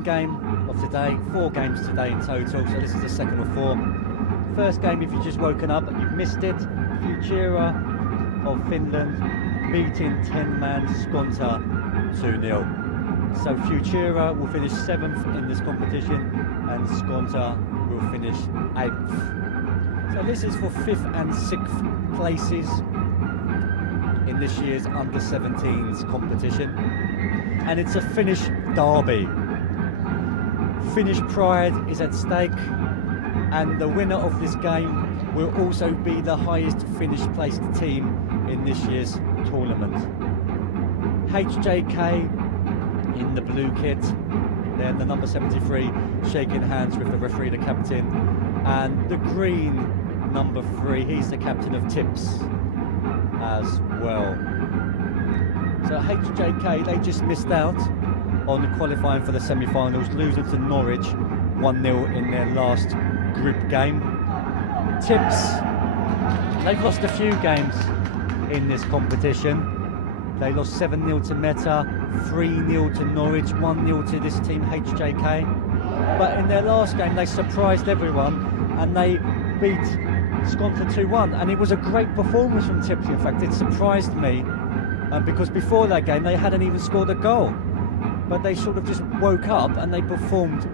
second game of today, 4 games today in total, so this is the second of 4. First game, if you've just woken up and you've missed it, Futura of Finland beating 10-man Skonta 2-0. So Futura will finish 7th in this competition and Skonta will finish 8th. So this is for 5th and 6th places in this year's under-17s competition, and it's a Finnish derby. Finnish pride is at stake, and the winner of this game will also be the highest Finnish placed team in this year's tournament. HJK in the blue kit, then the number 73 shaking hands with the referee, the captain, and the green number 3, he's the captain of TiPS as well. So HJK, they just missed out on qualifying for the semi-finals, losing to Norwich 1-0 in their last group game. TiPS, they've lost a few games in this competition. They lost 7-0 to Meta, 3-0 to Norwich, 1-0 to this team HJK. But in their last game they surprised everyone and they beat Skonta 2-1, and it was a great performance from TiPS. In fact, it surprised me because before that game they hadn't even scored a goal, but they sort of just woke up and they performed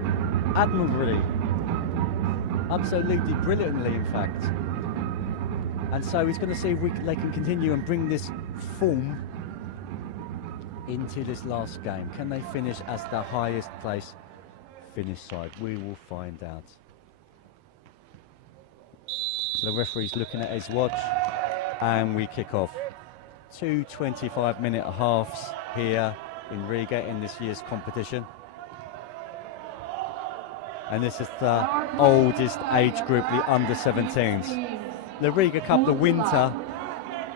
admirably, absolutely brilliantly in fact. And so he's going to see if they can continue and bring this form into this last game. Can they finish as the highest place Finnish side? We will find out. So the referee's looking at his watch and we kick off. 2 25-minute halves here in Riga in this year's competition. And this is the oldest age group, the under-17s. The Riga Cup, the winter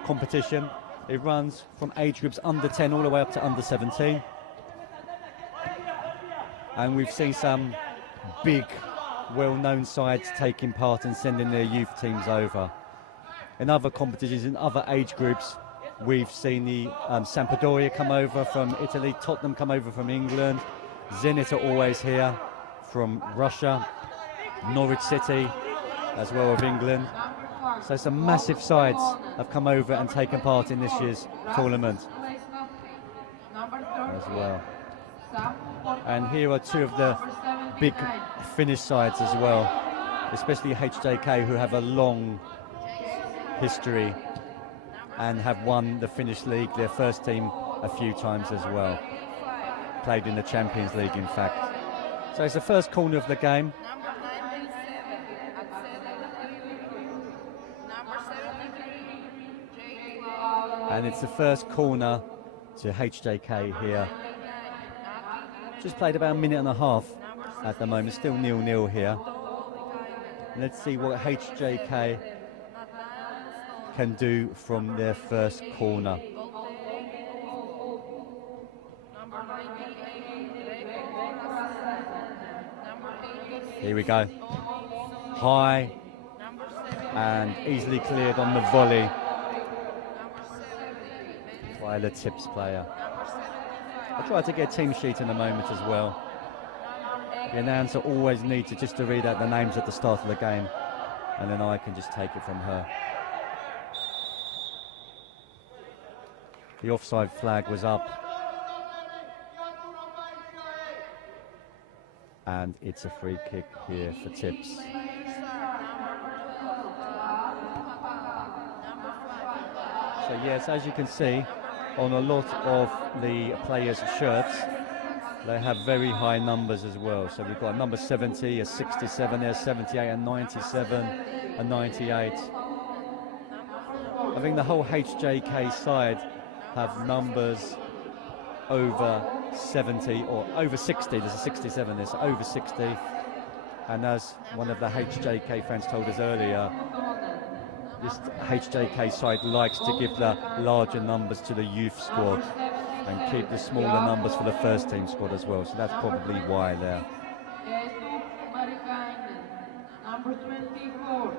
competition, it runs from age groups under 10 all the way up to under 17. And we've seen some big, well-known sides taking part and sending their youth teams over. In other competitions, in other age groups, we've seen the Sampdoria come over from Italy, Tottenham come over from England, Zenit are always here from Russia, Norwich City as well of England. So some massive sides have come over and taken part in this year's tournament as well. And here are 2 of the big Finnish sides as well, especially HJK, who have a long history and have won the Finnish League, their first team, a few times as well. Played in the Champions League, in fact. So it's the first corner of the game. And it's the first corner to HJK here. Just played about a minute and a half at the moment, still 0-0 here. Let's see what HJK can do from their first corner. Here we go. High and easily cleared on the volley by the TiPS player. I'll try to get a team sheet in a moment as well. The announcer always needs to read out the names at the start of the game, and then I can just take it from her. The offside flag was up, and it's a free kick here for TiPS. So yes, as you can see, on a lot of the players' shirts, they have very high numbers as well. So we've got a number 70, a 67 there, 78, a 97, a 98. I think the whole HJK side have numbers over 70 or over 60. There's a 67 there, so over 60. And as one of the HJK fans told us earlier, this HJK side likes to give the larger numbers to the youth squad and keep the smaller numbers for the first team squad as well. So that's probably why there. Number 24,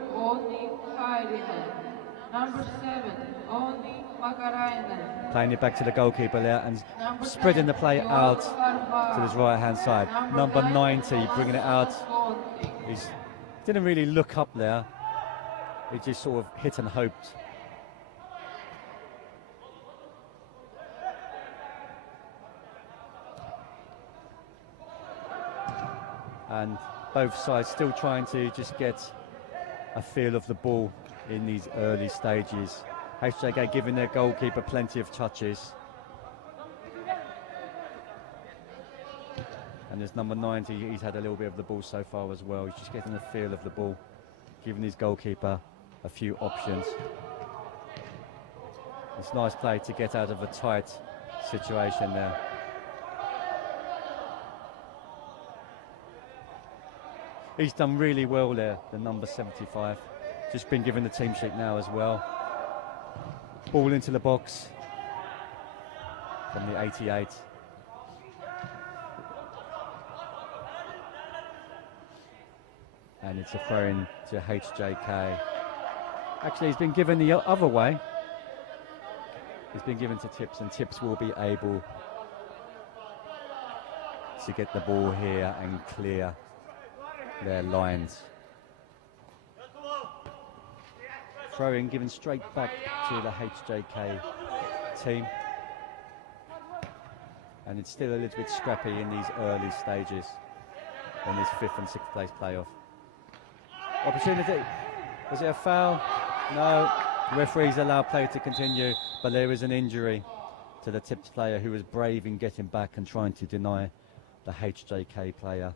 Number 7, Oni Makarainen. Playing it back to the goalkeeper there and spreading the play out to his right hand side. Number 90 bringing it out. He didn't really look up there. He just sort of hit and hoped. And both sides still trying to just get a feel of the ball in these early stages. HJK giving their goalkeeper plenty of touches. And there's number 90, he's had a little bit of the ball so far as well. He's just getting a feel of the ball, giving his goalkeeper a few options. It's nice play to get out of a tight situation there. He's done really well there, the number 75. Just been given the team sheet now as well. Ball into the box from the 88. And it's a throw in to HJK. Actually, he's been given the other way. He's been given to TiPS, and TiPS will be able to get the ball here and clear their lines. Throw-in given straight back to the HJK team. And it's still a little bit scrappy in these early stages in this 5th and 6th place playoff. Opportunity. Was it a foul? No. Referees allow play to continue, but there is an injury to the TiPS player who was brave in getting back and trying to deny the HJK player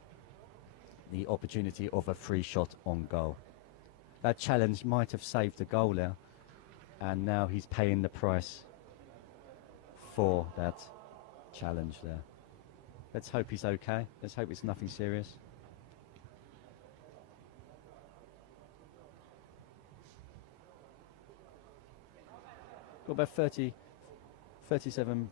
the opportunity of a free shot on goal. That challenge might have saved the goal there, and now he's paying the price for that challenge there. Let's hope he's okay. Let's hope it's nothing serious. Got about 37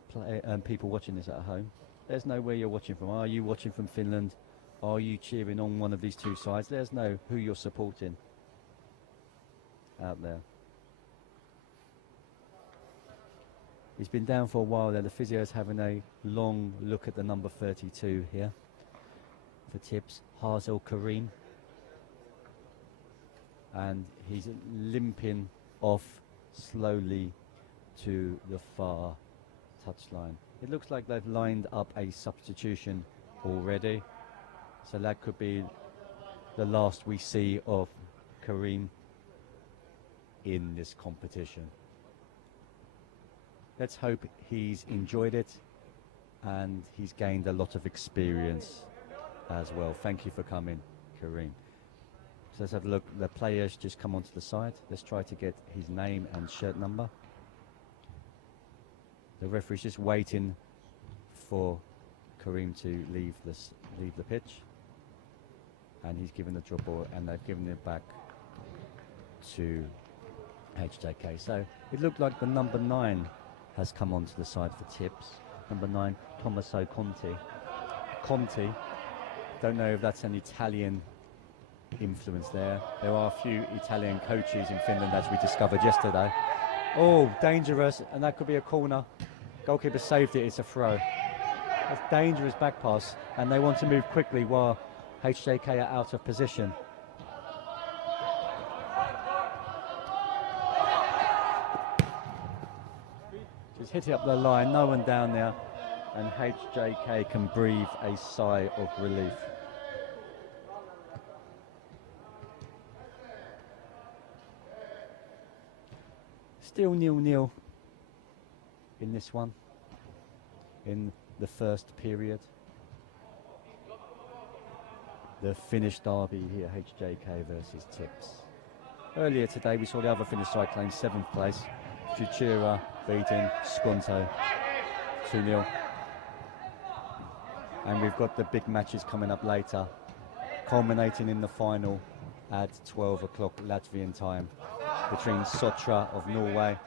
people watching this at home. There's know where you're watching from. Are you watching from Finland? Are you cheering on one of these two sides? Let us know who you're supporting out there. He's been down for a while there. The physio's having a long look at the number 32 here for TiPS, Hazel Karim. And he's limping off slowly to the far touchline. It looks like they've lined up a substitution already. So that could be the last we see of Karim in this competition. Let's hope he's enjoyed it and he's gained a lot of experience as well. Thank you for coming, Karim. So let's have a look. The players just come onto the side. Let's try to get his name and shirt number. The referee's just waiting for Karim to leave the pitch. And he's given the drop ball, and they've given it back to HJK. So it looked like the number 9 has come onto the side for TiPS. Number 9, Tommaso Conti. Don't know if that's an Italian influence there. There are a few Italian coaches in Finland, as we discovered yesterday. Oh, dangerous, and that could be a corner. Goalkeeper saved it, it's a throw. That's dangerous back pass, and they want to move quickly while HJK are out of position. Just hit it up the line, no one down there, and HJK can breathe a sigh of relief. Still 0-0 in this one, in the first period. The Finnish derby here, HJK versus TiPS. Earlier today we saw the other Finnish side claim 7th place, Futura beating Skonto 2-0. And we've got the big matches coming up later, culminating in the final at 12 o'clock Latvian time between Sotra of Norway.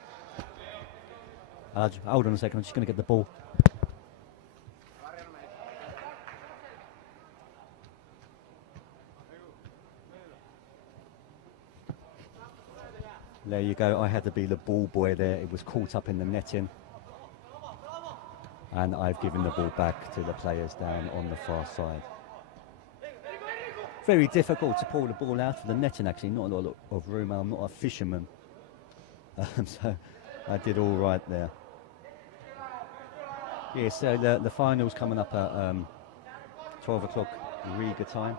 Hold on a second, I'm just going to get the ball. There you go. I had to be the ball boy there. It was caught up in the netting. And I've given the ball back to the players down on the far side. Very difficult to pull the ball out of the netting, actually. Not a lot of room. I'm not a fisherman. So I did all right there. Yeah, so the final's coming up at 12 o'clock Riga time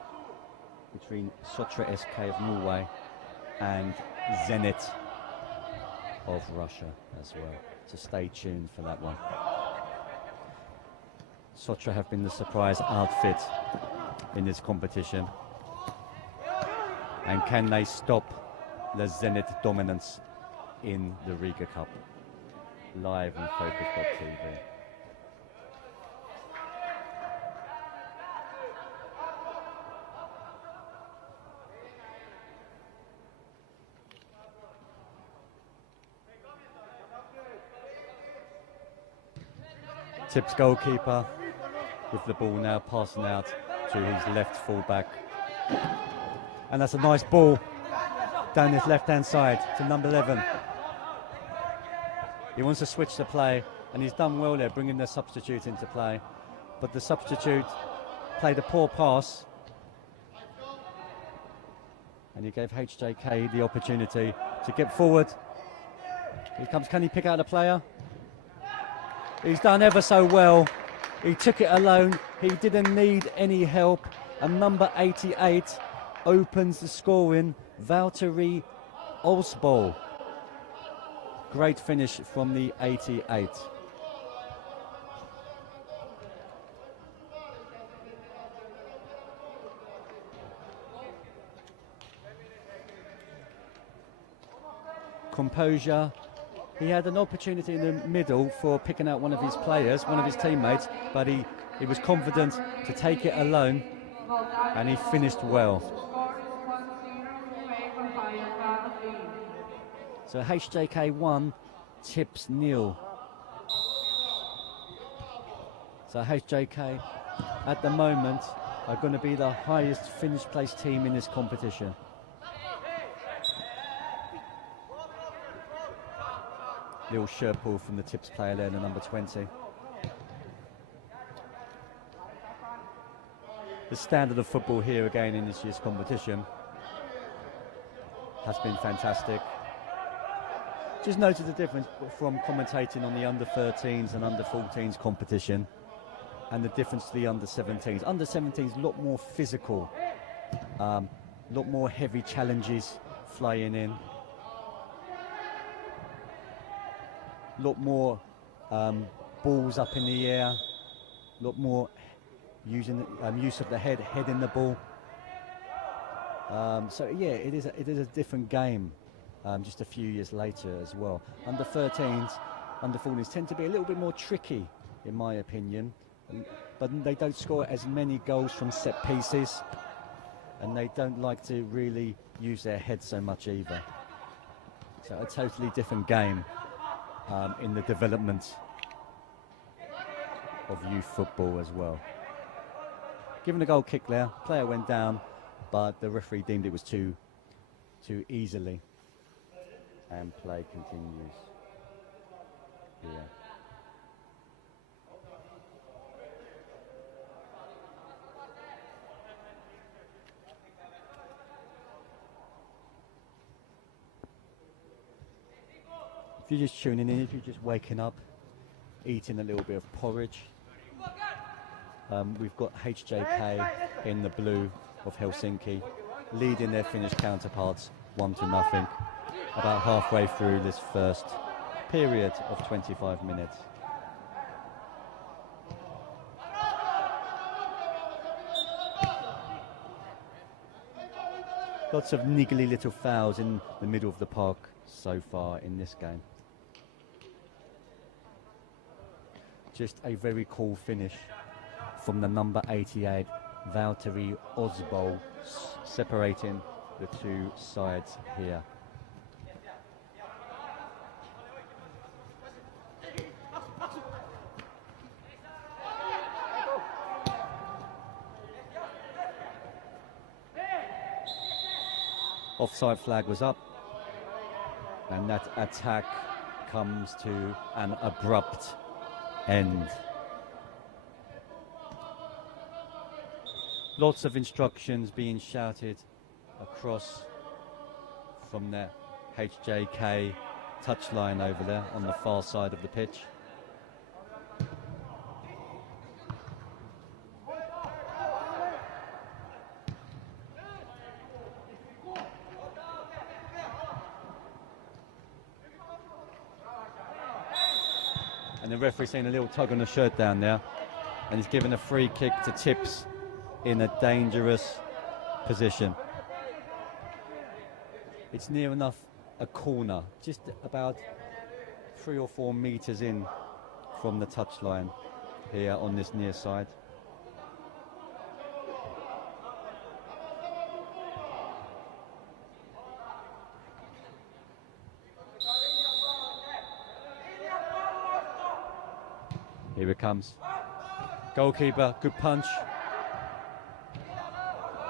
between Sotra SK of Norway and Zenit of Russia as well. So stay tuned for that one. Sotra have been the surprise outfit in this competition. And can they stop the Zenit dominance in the Riga Cup? Live on Focus.tv. TiPS goalkeeper with the ball now, passing out to his left fullback. And that's a nice ball down his left-hand side to number 11. He wants to switch the play, and he's done well there, bringing the substitute into play. But the substitute played a poor pass, and he gave HJK the opportunity to get forward. Here comes, can he pick out a player? He's done ever so well. He took it alone. He didn't need any help. And number 88 opens the scoring. Valtteri Osbol. Great finish from the 88. Composure. He had an opportunity in the middle for picking out one of his players, one of his teammates, but he was confident to take it alone, and he finished well. So HJK 1, TiPS 0. So HJK at the moment are going to be the highest finished place team in this competition. Little shirt pull from the TiPS player there, the number 20. The standard of football here again in this year's competition has been fantastic. Just noted the difference from commentating on the under-13s and under-14s competition and the difference to the under-17s. Under-17s a lot more physical, a lot more heavy challenges flying in. A lot more balls up in the air, a lot more use of the head in the ball. So yeah, it is a different game just a few years later as well. Under 13s, under 14s tend to be a little bit more tricky in my opinion, but they don't score as many goals from set pieces, and they don't like to really use their head so much either. So a totally different game. In the development of youth football as well. Given a goal kick there, player went down, but the referee deemed it was too easily, and play continues here. If you're just tuning in, if you're just waking up, eating a little bit of porridge, we've got HJK in the blue of Helsinki, leading their Finnish counterparts 1-0, about halfway through this first period of 25 minutes. Lots of niggly little fouls in the middle of the park so far in this game. Just a very cool finish from the number 88, Valtteri Osbol, separating the two sides here. Offside flag was up. And that attack comes to an abrupt end. Lots of instructions being shouted across from the HJK touchline over there on the far side of the pitch. And the referee's saying a little tug on the shirt down there, and he's given a free kick to TiPS in a dangerous position. It's near enough a corner, just about 3 or 4 meters in from the touchline here on this near side. Here it comes. Goalkeeper, good punch.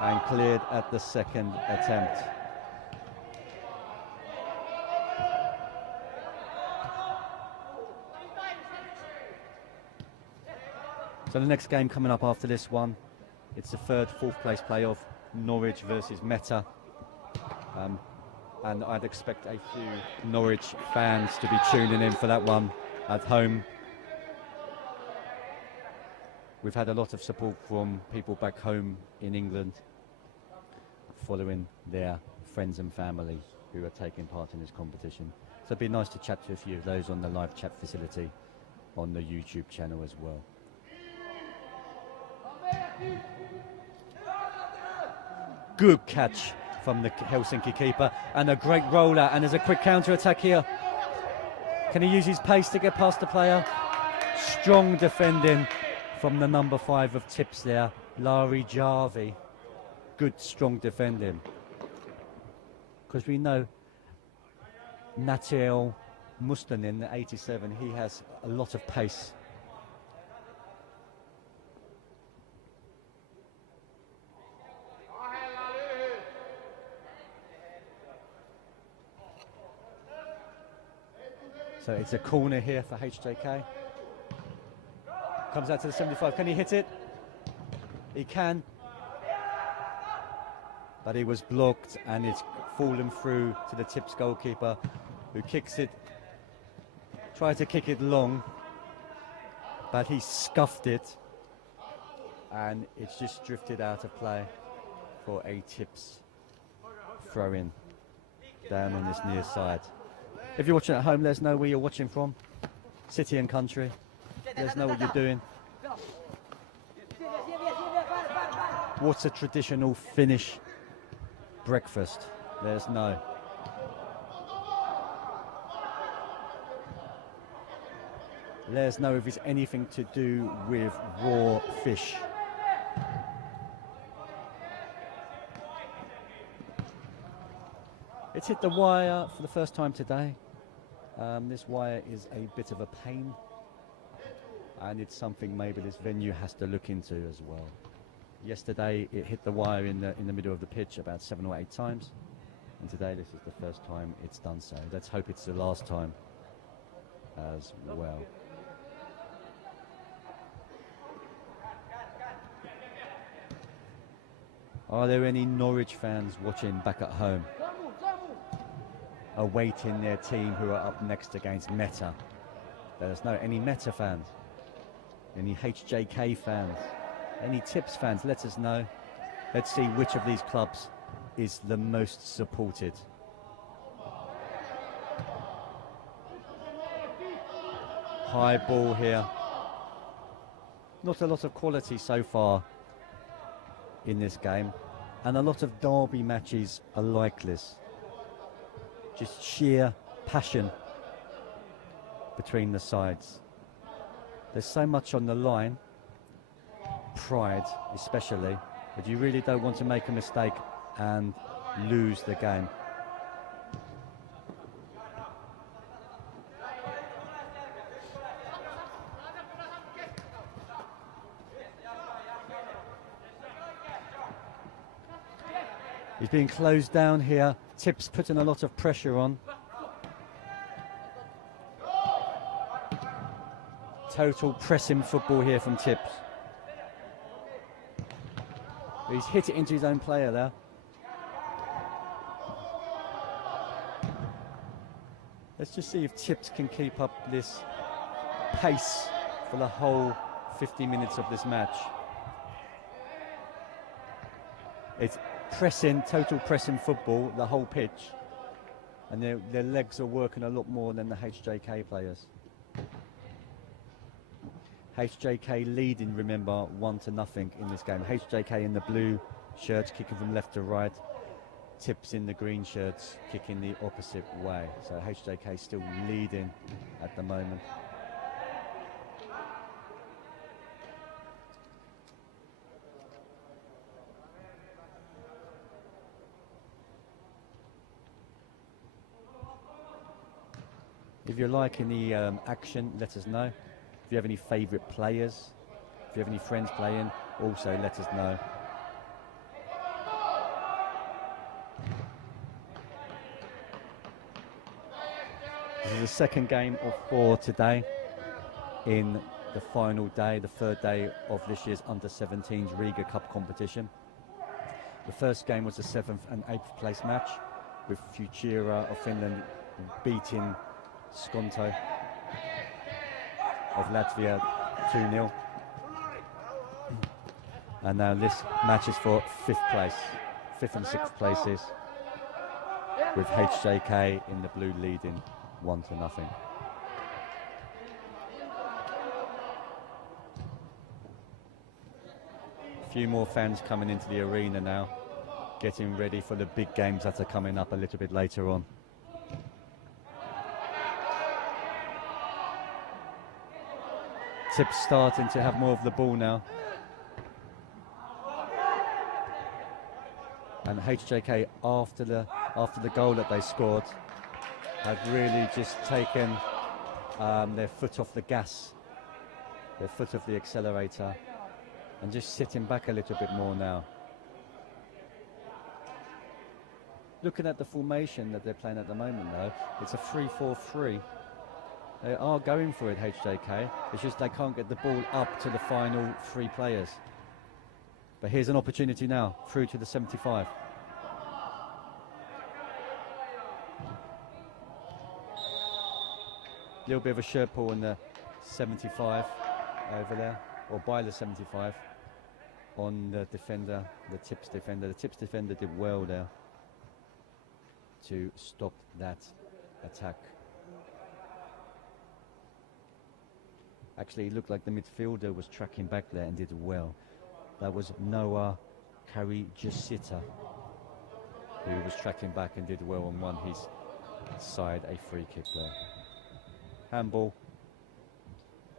And cleared at the second attempt. So the next game coming up after this one, it's the third, fourth place playoff, Norwich versus Meta. And I'd expect a few Norwich fans to be tuning in for that one at home. We've had a lot of support from people back home in England following their friends and family who are taking part in this competition. So it'd be nice to chat to a few of those on the live chat facility on the YouTube channel as well. Good catch from the Helsinki keeper and a great roller, and there's a quick counter attack here. Can he use his pace to get past the player? Strong defending from the number 5 of TiPS there, Lari Jarvi. Good, strong defending. Because we know Natiel Mustanin, the 87, he has a lot of pace. So it's a corner here for HJK. Comes out to the 75. Can he hit it? He can. But he was blocked, and it's fallen through to the TiPS goalkeeper, who kicks it. Tried to kick it long, but he scuffed it, and it's just drifted out of play for a TiPS throw-in down on this near side. If you're watching at home, let us know where you're watching from. City and country. Let us know what you're doing. What's a traditional Finnish breakfast? Let us know. Let us know if it's anything to do with raw fish. It's hit the wire for the first time today. This wire is a bit of a pain, and it's something maybe this venue has to look into as well. Yesterday it hit the wire in the middle of the pitch about 7 or 8 times, and today this is the first time it's done so. Let's hope it's the last time as well. Are there any Norwich fans watching back at home, awaiting their team who are up next against Meta? Let us know. Any Meta fans? Any HJK fans? Any TiPS fans? Let us know. Let's see which of these clubs is the most supported. High ball here. Not a lot of quality so far in this game, and a lot of derby matches are like this. Just sheer passion between the sides. There's so much on the line, pride especially, but you really don't want to make a mistake and lose the game. He's being closed down here. TiPS putting a lot of pressure on. Total pressing football here from TiPS. He's hit it into his own player there. Let's just see if TiPS can keep up this pace for the whole 50 minutes of this match. It's pressing, total pressing football, the whole pitch. And their legs are working a lot more than the HJK players. HJK leading, remember, 1-0 in this game. HJK in the blue shirts kicking from left to right. TiPS in the green shirts kicking the opposite way. So HJK still leading at the moment. If you're liking the action, let us know. If you have any favourite players, if you have any friends playing, also let us know. This is the second game of 4 today in the final day, the third day of this year's Under-17s Riga Cup competition. The first game was the 7th and 8th place match, with Futura of Finland beating Skonto of Latvia 2-0. And now this match is for 5th place, 5th and 6th places, with HJK in the blue leading 1-0. A few more fans coming into the arena now, getting ready for the big games that are coming up a little bit later on. TiPS starting to have more of the ball now. And HJK, after the goal that they scored, have really just taken their foot off the gas, their foot off the accelerator, and just sitting back a little bit more now. Looking at the formation that they're playing at the moment though, it's a 3-4-3. They are going for it, HJK. It's just they can't get the ball up to the final 3 players. But here's an opportunity now, through to the 75. Little bit of a shirt pull in the 75 over there, or by the 75 on the defender, the TiPS defender. The TiPS defender did well there to stop that attack. Actually, it looked like the midfielder was tracking back there and did well. That was Noah Karijasita, who was tracking back and did well and won his side a free kick there. Handball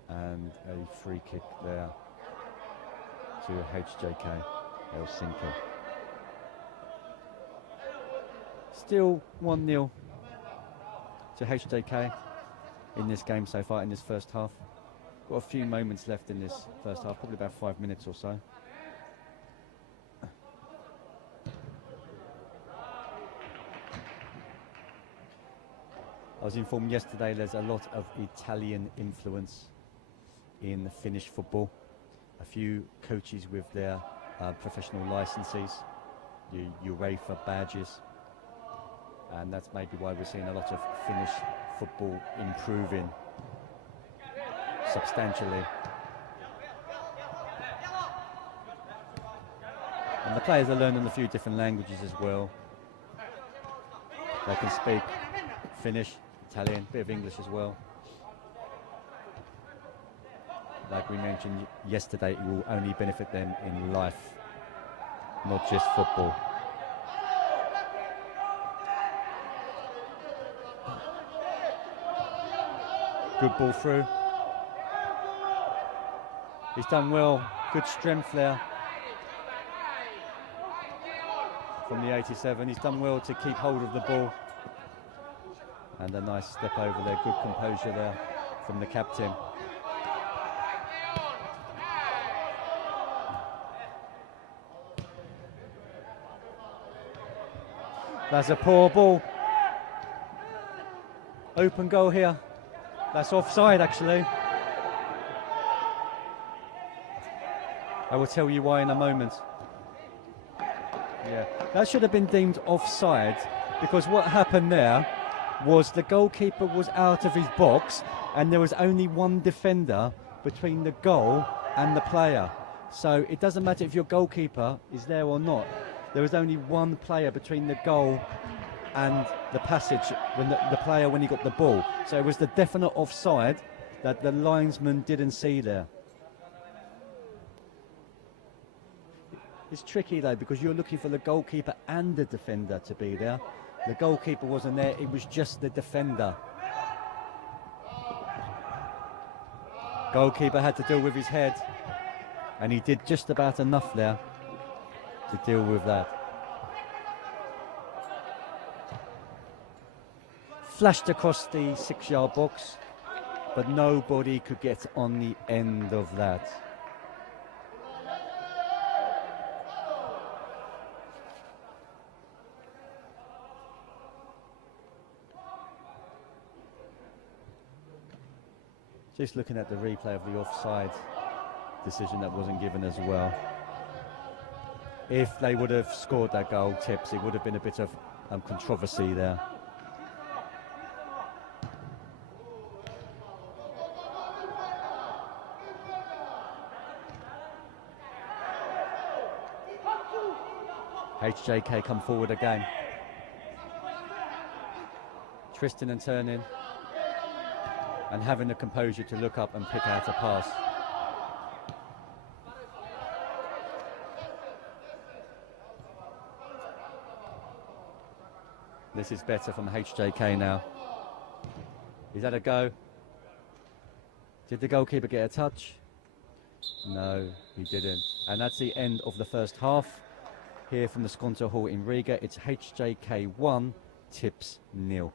and a free kick there to HJK Helsinki. Still 1-0 to HJK in this game so far, in this first half. Got a few moments left in this first half, probably about 5 minutes or so. I was informed yesterday there's a lot of Italian influence in Finnish football. A few coaches with their professional licenses, UEFA badges, and that's maybe why we're seeing a lot of Finnish football improving substantially. And the players are learning a few different languages as well. They can speak Finnish, Italian, a bit of English as well. Like we mentioned yesterday, it will only benefit them in life, not just football. Good ball through. He's done well, good strength there from the 87. He's done well to keep hold of the ball. And a nice step over there, good composure there from the captain. That's a poor ball. Open goal here. That's offside actually. I will tell you why in a moment. Yeah, that should have been deemed offside, because what happened there was the goalkeeper was out of his box and there was only one defender between the goal and the player. So it doesn't matter if your goalkeeper is there or not. There was only one player between the goal and the passage when the player when he got the ball. So it was the definite offside that the linesman didn't see there. It's tricky though, because you're looking for the goalkeeper and the defender to be there. The goalkeeper wasn't there, it was just the defender. Goalkeeper had to deal with his head, and he did just about enough there to deal with that. Flashed across the 6-yard box, but nobody could get on the end of that. Just looking at the replay of the offside decision that wasn't given as well. If they would have scored that goal, TiPS, it would have been a bit of controversy there. HJK come forward again. Twisting and turning, and having the composure to look up and pick out a pass. This is better from HJK now. Is that a go? Did the goalkeeper get a touch? No, he didn't. And that's the end of the first half. Here from the Skonto Hall in Riga, it's HJK 1, TiPS 0.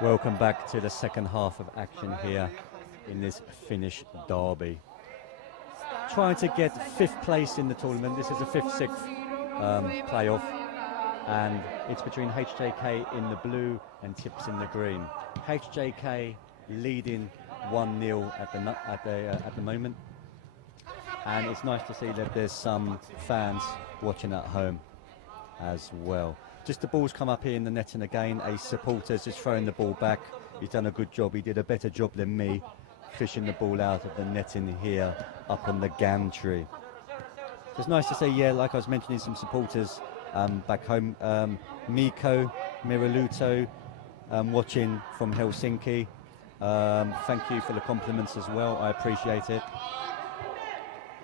Welcome back to the second half of action here in this Finnish derby. Trying to get 5th place in the tournament. This is a 5th, 6th playoff, and it's between HJK in the blue and TiPS in the green. HJK leading 1-0 at the moment, and it's nice to see that there's some fans watching at home as well. Just the ball's come up here in the net, and again a supporter's just throwing the ball back. He's done a good job. He did a better job than me fishing the ball out of the net in here up on the gantry. So it's nice to see, yeah, like I was mentioning, some supporters back home. Mikko Miraluto watching from Helsinki. Thank you for the compliments as well. I appreciate it.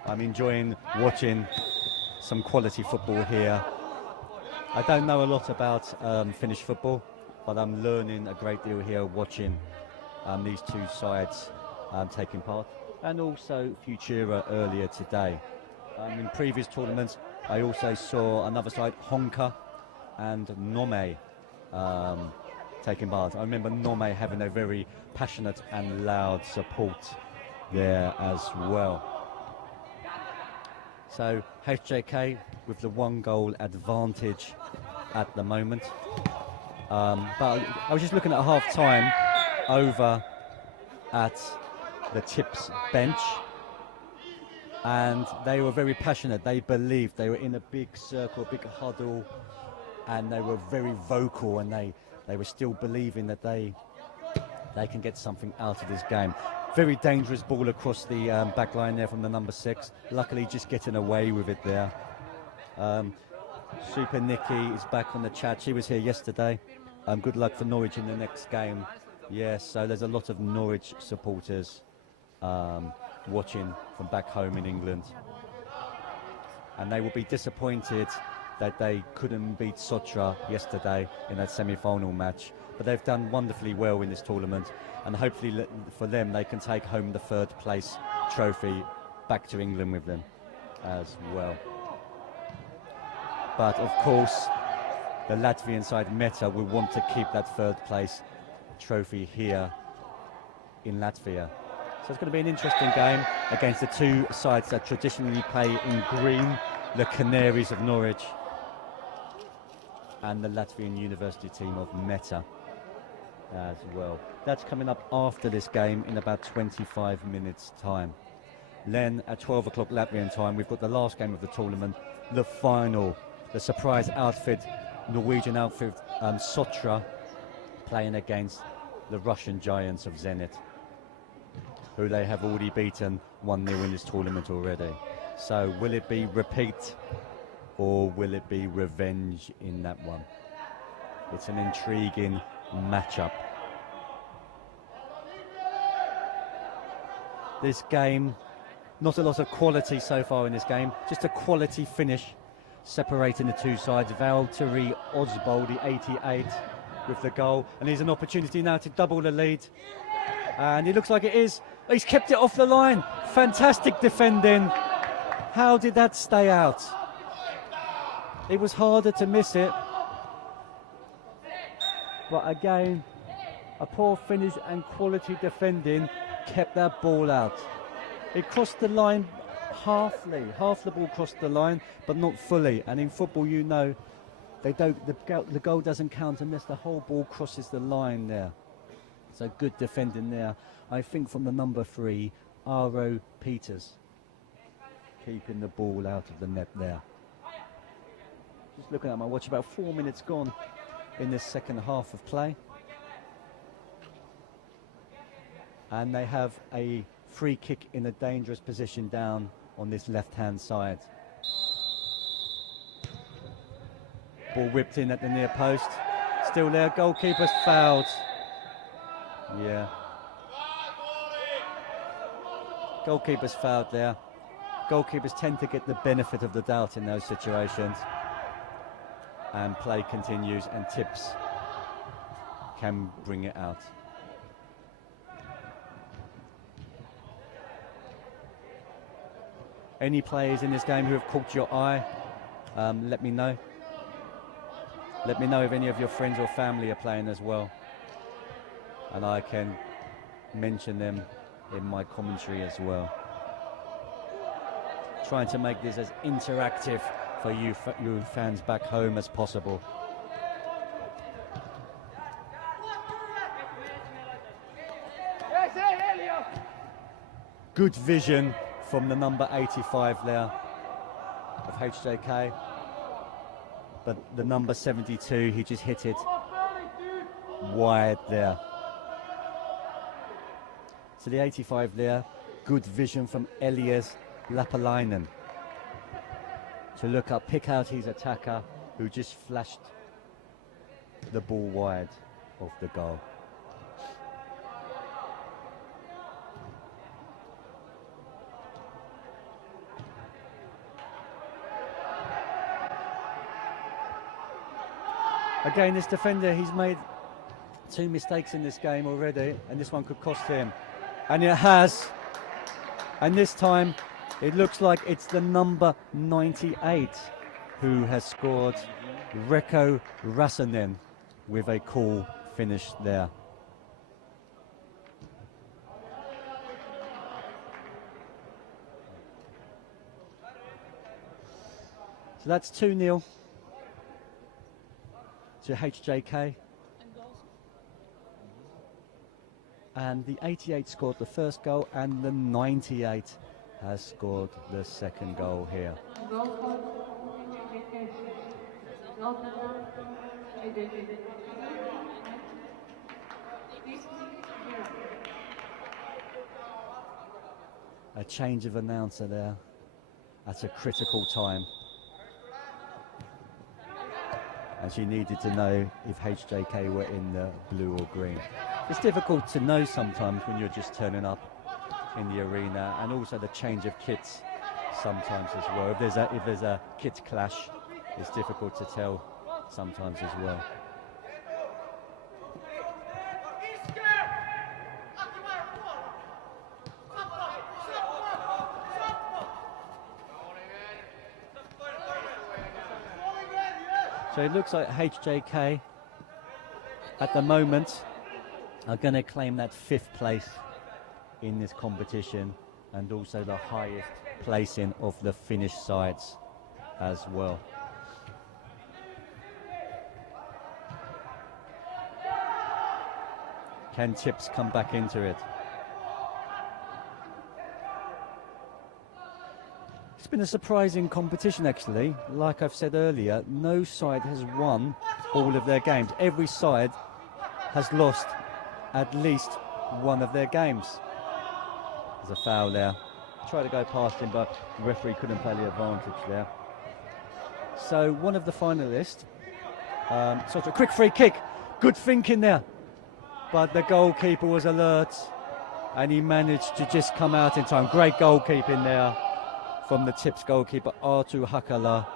I'm enjoying watching some quality football here. I don't know a lot about Finnish football, but I'm learning a great deal here watching these two sides taking part, and also Futura earlier today. In previous tournaments, I also saw another side, Honka and Nome, taking part. I remember Nome having a very passionate and loud support there as well. So HJK with the 1-goal advantage at the moment. But I was just looking at half-time over at the TiPS bench, and they were very passionate. They believed, they were in a big circle, a big huddle, and they were very vocal, and they were still believing that they can get something out of this game. Very dangerous ball across the back line there from the number 6. Luckily just getting away with it there. Super Nikki is back on the chat. She was here yesterday. Good luck for Norwich in the next game. Yes, so there's a lot of Norwich supporters watching from back home in England. And they will be disappointed that they couldn't beat Sotra yesterday in that semi-final match. But they've done wonderfully well in this tournament, and hopefully for them they can take home the 3rd place trophy back to England with them as well. But of course the Latvian side, Meta, will want to keep that 3rd place trophy here in Latvia. So it's going to be an interesting game against the two sides that traditionally play in green, the Canaries of Norwich and the Latvian University team of Meta as well. That's coming up after this game in about 25 minutes time. Then at 12 o'clock Latvian time, we've got the last game of the tournament, the final, the surprise outfit, Norwegian outfit Sotra, playing against the Russian giants of Zenit, who they have already beaten 1-0 in this tournament already. So will it be repeat or will it be revenge in that one? It's an intriguing matchup. This game, not a lot of quality so far in this game, just a quality finish separating the two sides. Valtteri Osbold, the 88, with the goal, and here's an opportunity now to double the lead, and it looks like it is. He's kept it off the line. Fantastic defending. How did that stay out? It was harder to miss it, but again, a poor finish and quality defending kept that ball out. It crossed the line half the ball crossed the line, but not fully. And in football, you know, the goal doesn't count unless the whole ball crosses the line there. So good defending there, I think, from the number 3, Aro Peters, keeping the ball out of the net there. Just looking at my watch, about 4 minutes gone in this second half of play. And they have a free kick in a dangerous position down on this left-hand side. Ball whipped in at the near post. Still there, goalkeeper's fouled. Yeah. Goalkeeper's fouled there. Goalkeepers tend to get the benefit of the doubt in those situations. And play continues, and TiPS can bring it out. Any players in this game who have caught your eye, let me know. Let me know if any of your friends or family are playing as well, and I can mention them in my commentary as well. Trying to make this as interactive for you fans back home as possible. Good vision from the number 85 there of HJK, but the number 72, he just hit it wide there. So the 85 there, good vision from Elias Lapalainen to look up, pick out his attacker, who just flashed the ball wide of the goal. Again, this defender, he's made 2 mistakes in this game already, and this one could cost him. And it has. And this time, it looks like it's the number 98 who has scored, Reko Rasanen, with a cool finish there. So that's 2-0 to HJK. And the 88 scored the first goal, and the 98 has scored the second goal here. A change of announcer there at a critical time. And she needed to know if HJK were in the blue or green. It's difficult to know sometimes when you're just turning up in the arena, and also the change of kits sometimes as well. If there's a kit clash, it's difficult to tell sometimes as well. So it looks like HJK at the moment are going to claim that 5th place in this competition, and also the highest placing of the Finnish sides as well. Can TiPS come back into it? It's been a surprising competition, actually. Like I've said earlier, no side has won all of their games. Every side has lost at least one of their games. There's a foul there. Tried to go past him, but the referee couldn't play the advantage there. So one of the finalists, sort of a quick free kick. Good thinking there. But the goalkeeper was alert, and he managed to just come out in time. Great goalkeeping there from the TiPS goalkeeper, Artu Hakala.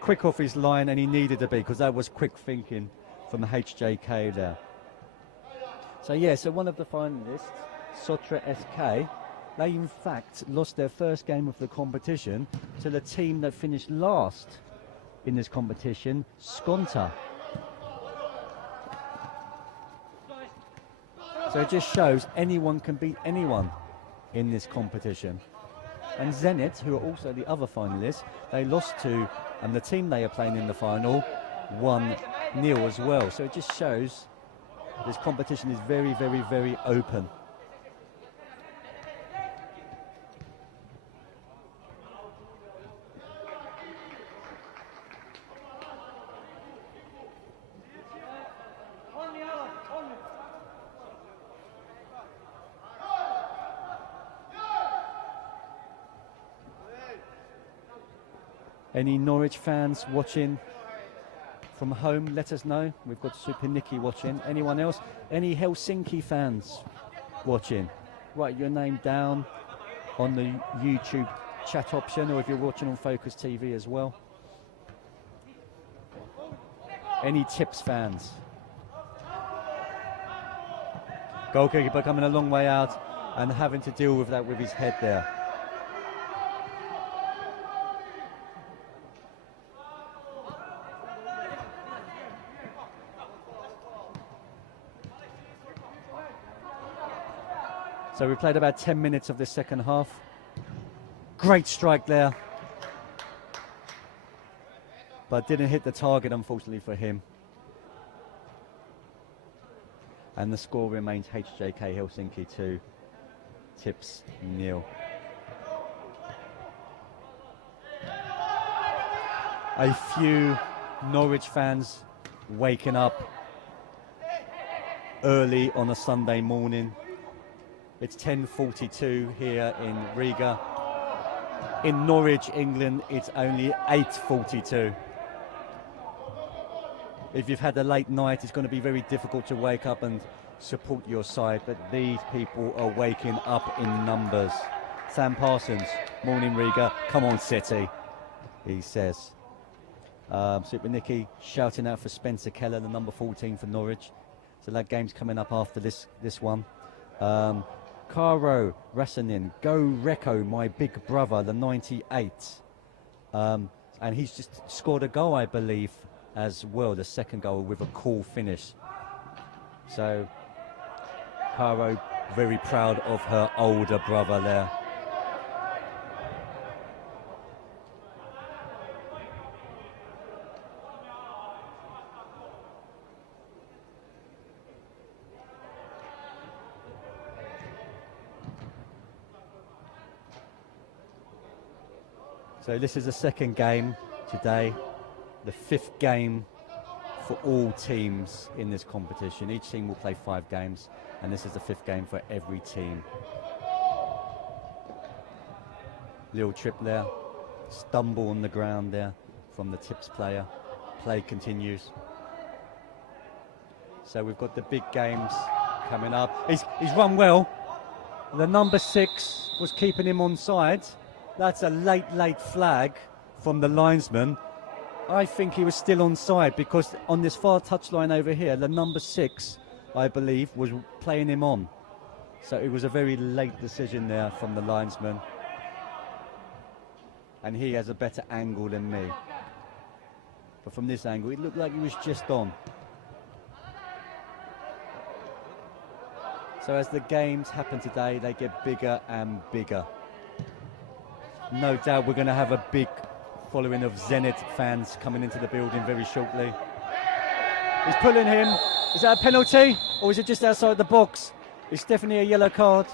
Quick off his line, and he needed to be, because that was quick thinking from the HJK there. So yeah, so one of the finalists, Sotra SK, they in fact lost their first game of the competition to the team that finished last in this competition, Skonta. So it just shows anyone can beat anyone in this competition. And Zenit, who are also the other finalists, they lost to, and the team they are playing in the final, 1-0 as well. So it just shows this competition is very, very, very open. Any Norwich fans watching from home, let us know. We've got Super Nicky watching. Anyone else? Any Helsinki fans watching? Write your name down on the YouTube chat option, or if you're watching on Focus TV as well. Any TiPS fans? Goalkeeper coming a long way out and having to deal with that with his head there. So we played about 10 minutes of the second half. Great strike there. But didn't hit the target, unfortunately, for him. And the score remains HJK Helsinki 2, TiPS 0. A few Norwich fans waking up early on a Sunday morning. It's 10:42 here in Riga. In Norwich, England, it's only 8:42. If you've had a late night, it's going to be very difficult to wake up and support your side, but these people are waking up in numbers. Sam Parsons, morning Riga, come on City, he says. Super Nicky shouting out for Spencer Keller, the number 14 for Norwich. So that game's coming up after this one. Karo Rasanin, go Reko, my big brother, the 98. And he's just scored a goal, I believe, as well, the second goal with a cool finish. So Karo very proud of her older brother there. So this is the second game today, the fifth game for all teams in this competition. Each team will play 5 games, and this is the fifth game for every team. Little trip there, stumble on the ground there from the TiPS player. Play continues. So we've got the big games coming up. He's run well. The number 6 was keeping him onside. That's a late flag from the linesman. I think he was still onside because on this far touchline over here, the number 6, I believe, was playing him on. So it was a very late decision there from the linesman. And he has a better angle than me. But from this angle, it looked like he was just on. So as the games happen today, they get bigger and bigger. No doubt we're going to have a big following of Zenit fans coming into the building very shortly. He's pulling him. Is that a penalty or is it just outside the box? It's definitely a yellow card.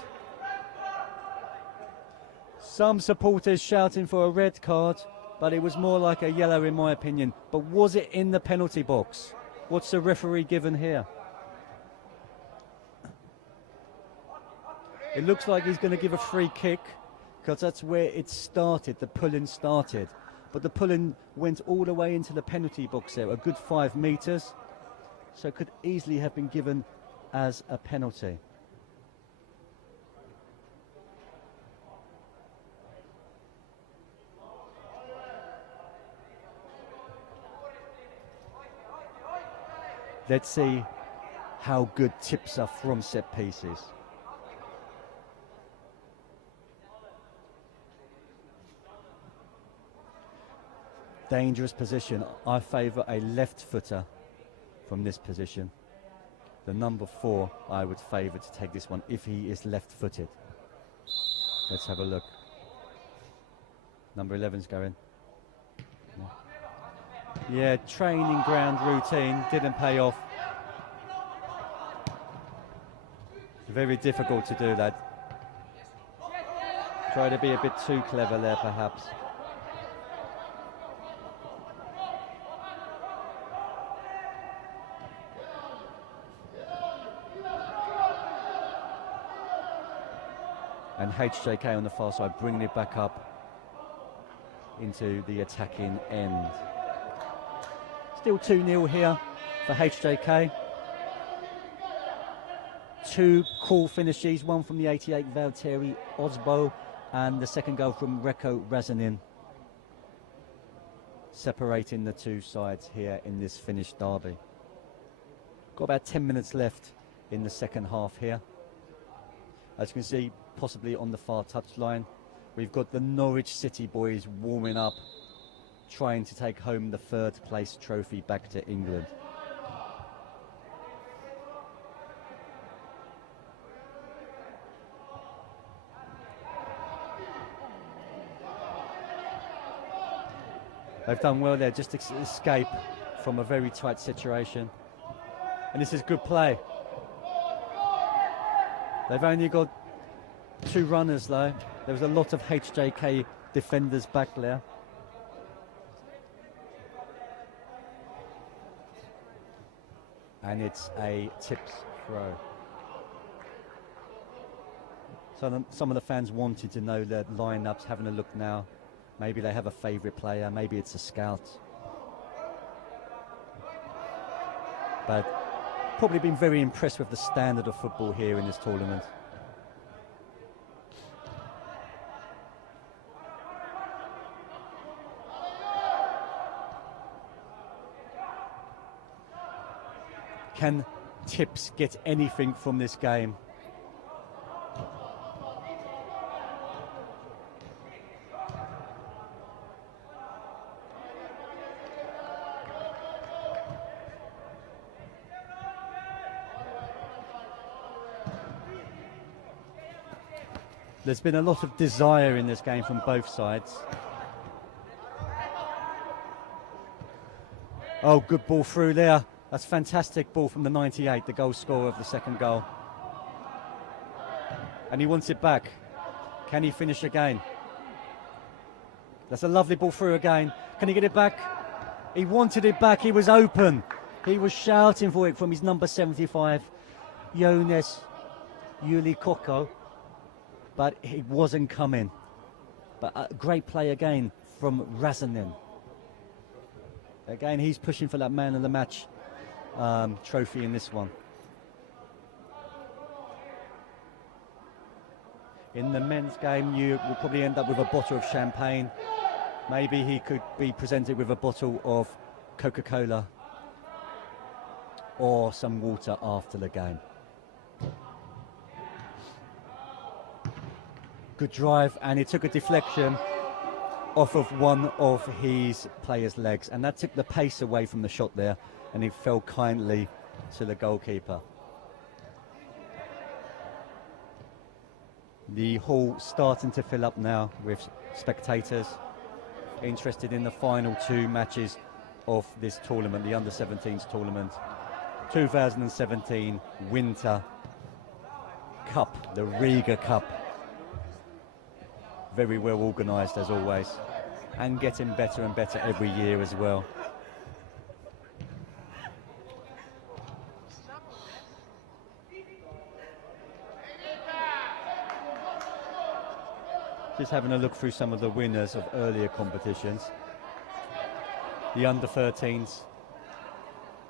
Some supporters shouting for a red card, but it was more like a yellow in my opinion. But was it in the penalty box? What's the referee given here? It looks like he's going to give a free kick because that's where it started, the pulling started. But the pulling went all the way into the penalty box there, a good 5 metres. So it could easily have been given as a penalty. Let's see how good TiPS are from set pieces. Dangerous position. I favour a left footer from this position. The number 4 I would favour to take this one if he is left footed. Let's have a look. Number 11's going. Yeah, training ground routine didn't pay off. Very difficult to do that. Try to be a bit too clever there perhaps. And HJK on the far side bringing it back up into the attacking end. Still 2-0 here for HJK. 2 cool finishes, one from the 88 Valtteri Osbo and the second goal from Reko Razanin. Separating the two sides here in this Finnish derby. Got about 10 minutes left in the second half here. As you can see, possibly on the far touchline, we've got the Norwich City boys warming up, trying to take home the 3rd place trophy back to England. They've done well there, just to escape from a very tight situation. And this is good play. They've only got 2 runners though. There was a lot of HJK defenders back there. And it's a TiPS throw. So some of the fans wanted to know their lineups, having a look now. Maybe they have a favourite player, maybe it's a scout. But probably been very impressed with the standard of football here in this tournament. Can TiPS get anything from this game? There's been a lot of desire in this game from both sides. Oh, good ball through there. That's fantastic ball from the 98, the goal scorer of the second goal. And he wants it back. Can he finish again? That's a lovely ball through again. Can he get it back? He wanted it back. He was open. He was shouting for it from his number 75, Jonas Yuli-Koko. But it wasn't coming. But a great play again from Razanin. Again, he's pushing for that man of the match trophy in this one. In the men's game, you will probably end up with a bottle of champagne. Maybe he could be presented with a bottle of Coca-Cola or some water after the game. Good drive, and he took a deflection off of one of his players' legs, and that took the pace away from the shot there, and it fell kindly to the goalkeeper. The hall starting to fill up now with spectators interested in the final two matches of this tournament, the Under-17s tournament. 2017 Winter Cup, the Riga Cup. Very well organised as always, and getting better and better every year as well. Just having a look through some of the winners of earlier competitions. The Under-13s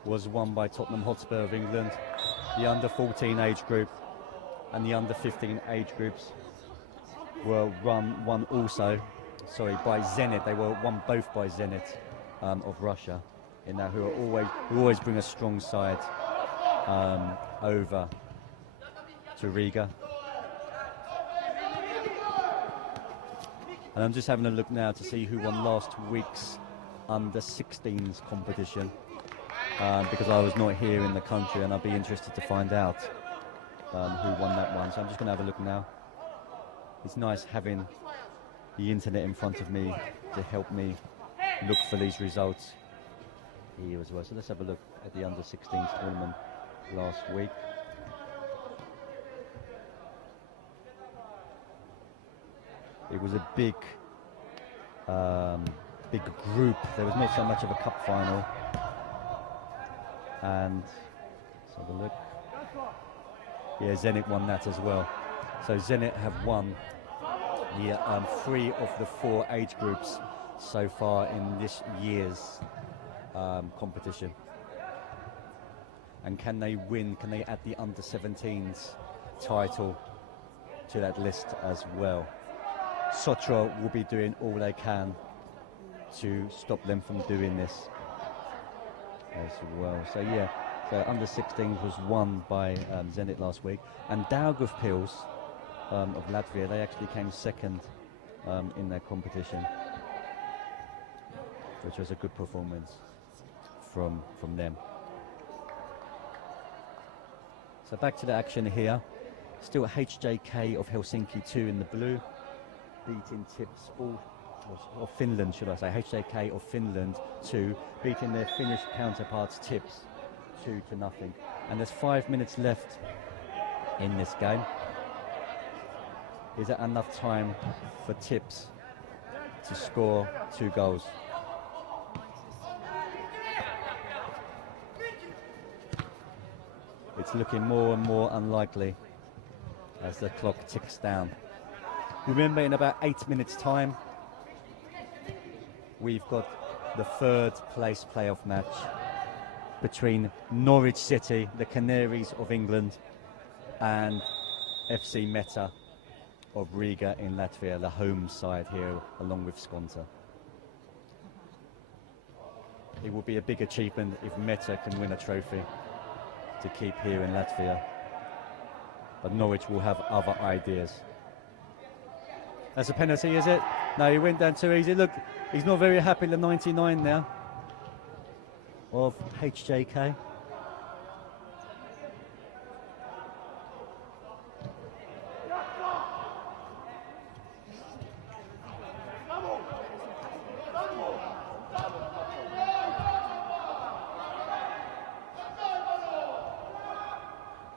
was won by Tottenham Hotspur of England. The Under-14 age group and the Under-15 age groups were won also, by Zenit. They were won both by Zenit of Russia, in that who always bring a strong side over to Riga. And I'm just having a look now to see who won last week's Under-16s competition, because I was not here in the country, and I'd be interested to find out who won that one. So I'm just going to have a look now. It's nice having the internet in front of me to help me look for these results here as well. So let's have a look at the Under-16s tournament last week. It was a big group. There was not so much of a cup final. And let's have a look. Yeah, Zenit won that as well. So Zenit have won the 3 of the 4 age groups so far in this year's competition. And can they win? Can they add the Under-17s title to that list as well? Sotra will be doing all they can to stop them from doing this as well. So yeah, so Under-16 was won by Zenit last week, and Daugavpils of Latvia, they actually came second in their competition, which was a good performance from them. So back to the action here. Still HJK of Helsinki 2 in the blue, beating TiPS of Finland, should I say, HJK of Finland 2, beating their Finnish counterparts TiPS 2-0. And there's 5 minutes left in this game. Is it enough time for TiPS to score 2 goals? It's looking more and more unlikely as the clock ticks down. Remember, in about 8 minutes' time, we've got the 3rd place playoff match between Norwich City, the Canaries of England, and FC Meta of Riga in Latvia, the home side here, along with Skonta. It will be a big achievement if Meta can win a trophy to keep here in Latvia, but Norwich will have other ideas. That's a penalty, is it? No, he went down too easy. Look, he's not very happy, the 99 now of HJK.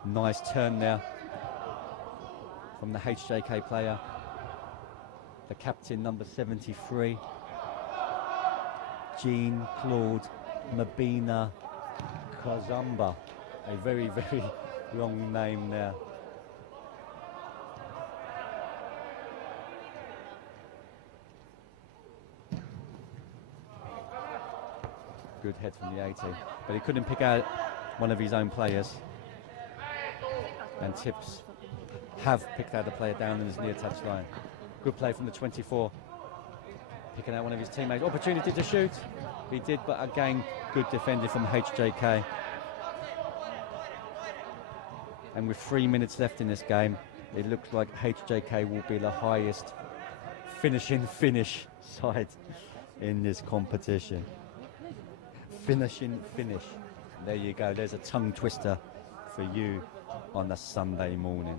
Nice turn there from the HJK player, the captain, number 73, Jean-Claude Mabina Kazamba. A very, very long name there. Good head from the 80, but he couldn't pick out one of his own players. And TiPS have picked out a player down in his near touch line. Good play from the 24, picking out one of his teammates. Opportunity to shoot, he did, but again, good defending from HJK. And with 3 minutes left in this game, it looks like HJK will be the highest finishing finish side in this competition. Finishing finish. There you go, there's a tongue twister for you on a Sunday morning.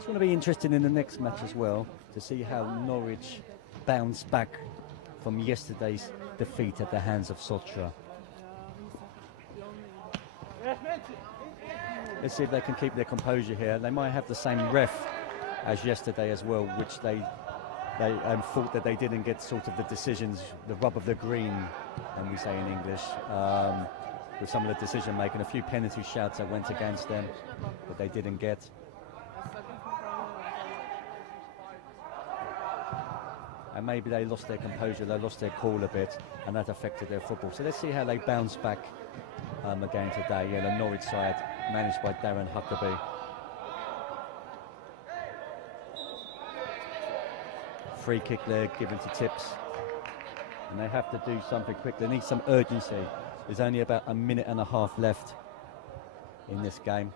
It's going to be interesting in the next match as well to see how Norwich bounce back from yesterday's defeat at the hands of Sotra. Let's see if they can keep their composure here. They might have the same ref as yesterday as well, which they thought that they didn't get sort of the decisions, the rub of the green, and we say in English, with some of the decision making. A few penalty shouts that went against them, but they didn't get. And maybe they lost their composure, they lost their cool a bit, and that affected their football. So let's see how they bounce back again today. Yeah, the Norwich side, managed by Darren Huckabee. Free kick there given to TiPS. And they have to do something quick. They need some urgency. There's only about a minute and a half left in this game.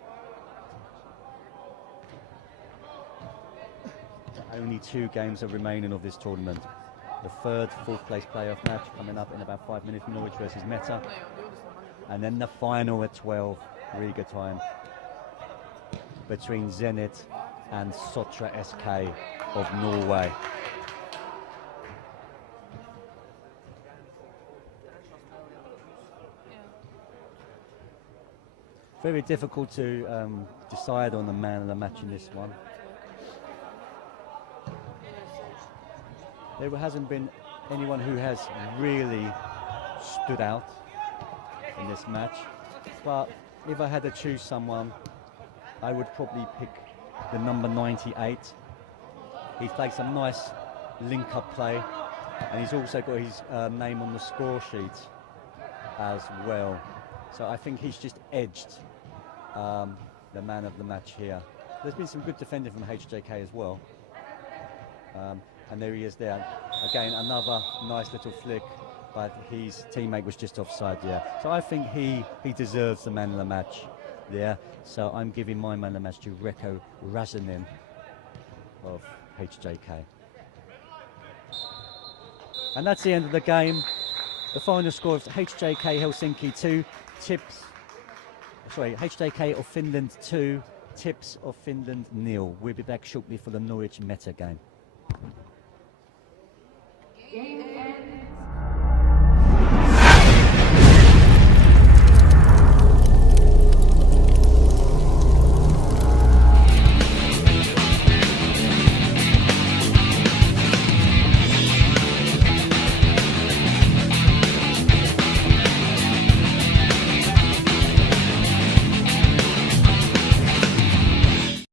Only 2 games are remaining of this tournament. The third, fourth place playoff match coming up in about 5 minutes, Norwich versus Meta. And then the final at 12, Riga time, between Zenit and Sotra SK of Norway. Very difficult to decide on the man of the match in this one. There hasn't been anyone who has really stood out in this match, but if I had to choose someone, I would probably pick the number 98. He's played some nice link-up play, and he's also got his name on the score sheet as well. So I think he's just edged the man of the match here. There's been some good defending from HJK as well. And there he is there. Again, another nice little flick, but his teammate was just offside, yeah. So I think he deserves the man of the match there. So I'm giving my man of the match to Reko Razanin of HJK. And that's the end of the game. The final score is HJK Helsinki 2, HJK of Finland 2, TiPS of Finland 0. We'll be back shortly for the Norwich Meta game.